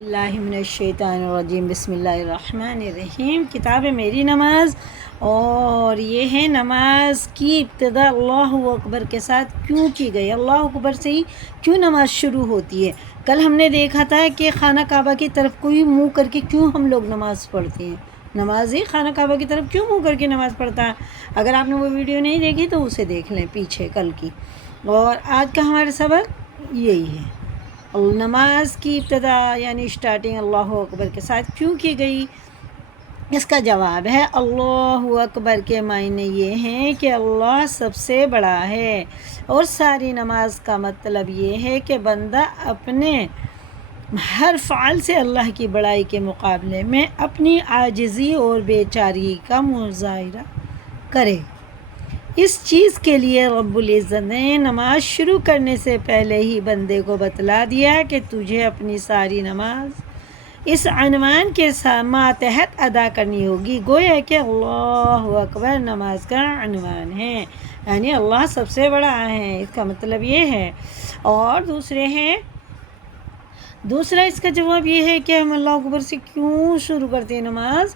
اللہ من الشیطان الرجیم بسم اللہ الرحمن الرحیم۔ کتاب ہے میری نماز، اور یہ ہے نماز کی ابتدا اللہ اکبر کے ساتھ کیوں کی گئی، اللہ اکبر سے ہی کیوں نماز شروع ہوتی ہے۔ کل ہم نے دیکھا تھا کہ خانہ کعبہ کی طرف کوئی منہ کر کے کیوں ہم لوگ نماز پڑھتے ہیں، نمازی خانہ کعبہ کی طرف کیوں منہ کر کے نماز پڑھتا ہے۔ اگر آپ نے وہ ویڈیو نہیں دیکھی تو اسے دیکھ لیں پیچھے کل کی۔ اور آج کا ہمارا سبق یہی ہے، نماز کی ابتدا یعنی اسٹارٹنگ اللہ اکبر کے ساتھ کیوں کی گئی۔ اس کا جواب ہے اللہ اکبر کے معنی یہ ہیں کہ اللہ سب سے بڑا ہے، اور ساری نماز کا مطلب یہ ہے کہ بندہ اپنے ہر فعل سے اللہ کی بڑائی کے مقابلے میں اپنی عاجزی اور بیچاری کا مظاہرہ کرے۔ اس چیز کے لیے رب العزت نے نماز شروع کرنے سے پہلے ہی بندے کو بتلا دیا کہ تجھے اپنی ساری نماز اس عنوان کے ماتحت ادا کرنی ہوگی، گویا کہ اللہ اکبر نماز کا عنوان ہے، یعنی اللہ سب سے بڑا ہے، اس کا مطلب یہ ہے۔ اور دوسرا اس کا جواب یہ ہے کہ ہم اللہ اکبر سے کیوں شروع کرتے ہیں نماز۔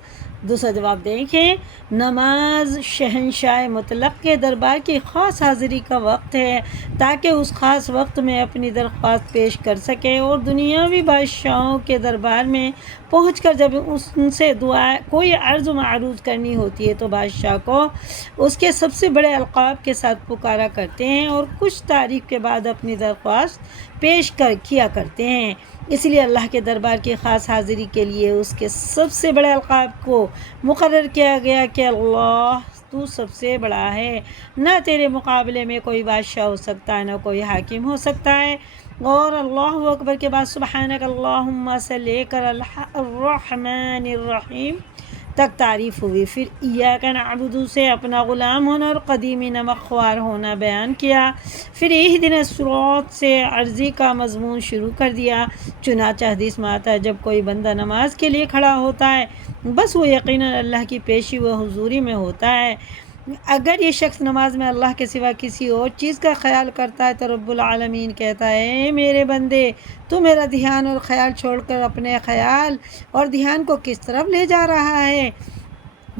دوسرا جواب دیکھیں، نماز شہنشاہ مطلق کے دربار کی خاص حاضری کا وقت ہے، تاکہ اس خاص وقت میں اپنی درخواست پیش کر سکے، اور دنیاوی بادشاہوں کے دربار میں پہنچ کر جب ان سے دعا کوئی عرض و معروض کرنی ہوتی ہے تو بادشاہ کو اس کے سب سے بڑے القاب کے ساتھ پکارا کرتے ہیں، اور کچھ تاریخ کے بعد اپنی درخواست پیش کیا کرتے ہیں۔ اس لیے اللہ کے دربار کی خاص حاضری کے لیے اس کے سب سے بڑے القاب کو مقرر کیا گیا کہ اللہ تو سب سے بڑا ہے، نہ تیرے مقابلے میں کوئی بادشاہ ہو سکتا ہے، نہ کوئی حاکم ہو سکتا ہے۔ اور اللہ اکبر کے بعد سبحانک اللہم سے لے کر الرحمن الرحیم تک تعریف ہوئی، پھر ایاک نعبد سے اپنا غلام ہونا اور قدیمی نمک خوار ہونا بیان کیا، پھر اہدنا الصراط سے عرضی کا مضمون شروع کر دیا۔ چنانچہ حدیث میں آتا ہے جب کوئی بندہ نماز کے لیے کھڑا ہوتا ہے بس وہ یقیناً اللہ کی پیشی و حضوری میں ہوتا ہے۔ اگر یہ شخص نماز میں اللہ کے سوا کسی اور چیز کا خیال کرتا ہے تو رب العالمین کہتا ہے اے میرے بندے، تو میرا دھیان اور خیال چھوڑ کر اپنے خیال اور دھیان کو کس طرف لے جا رہا ہے؟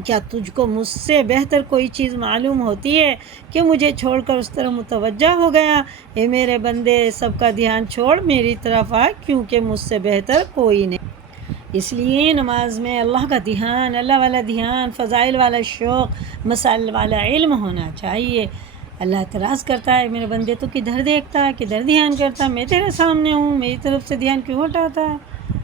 کیا تجھ کو مجھ سے بہتر کوئی چیز معلوم ہوتی ہے کہ مجھے چھوڑ کر اس طرف متوجہ ہو گیا؟ اے میرے بندے، سب کا دھیان چھوڑ میری طرف آ، کیونکہ مجھ سے بہتر کوئی نہیں۔ اس لیے نماز میں اللہ کا دھیان، اللہ والا دھیان، فضائل والا شوق، مسائل والا علم ہونا چاہیے۔ اللہ اعتراض کرتا ہے میرے بندے تو کدھر دیکھتا ہے، کدھر دھیان کرتا ہے، میں تیرے سامنے ہوں، میری طرف سے دھیان کیوں ہٹاتا ہے؟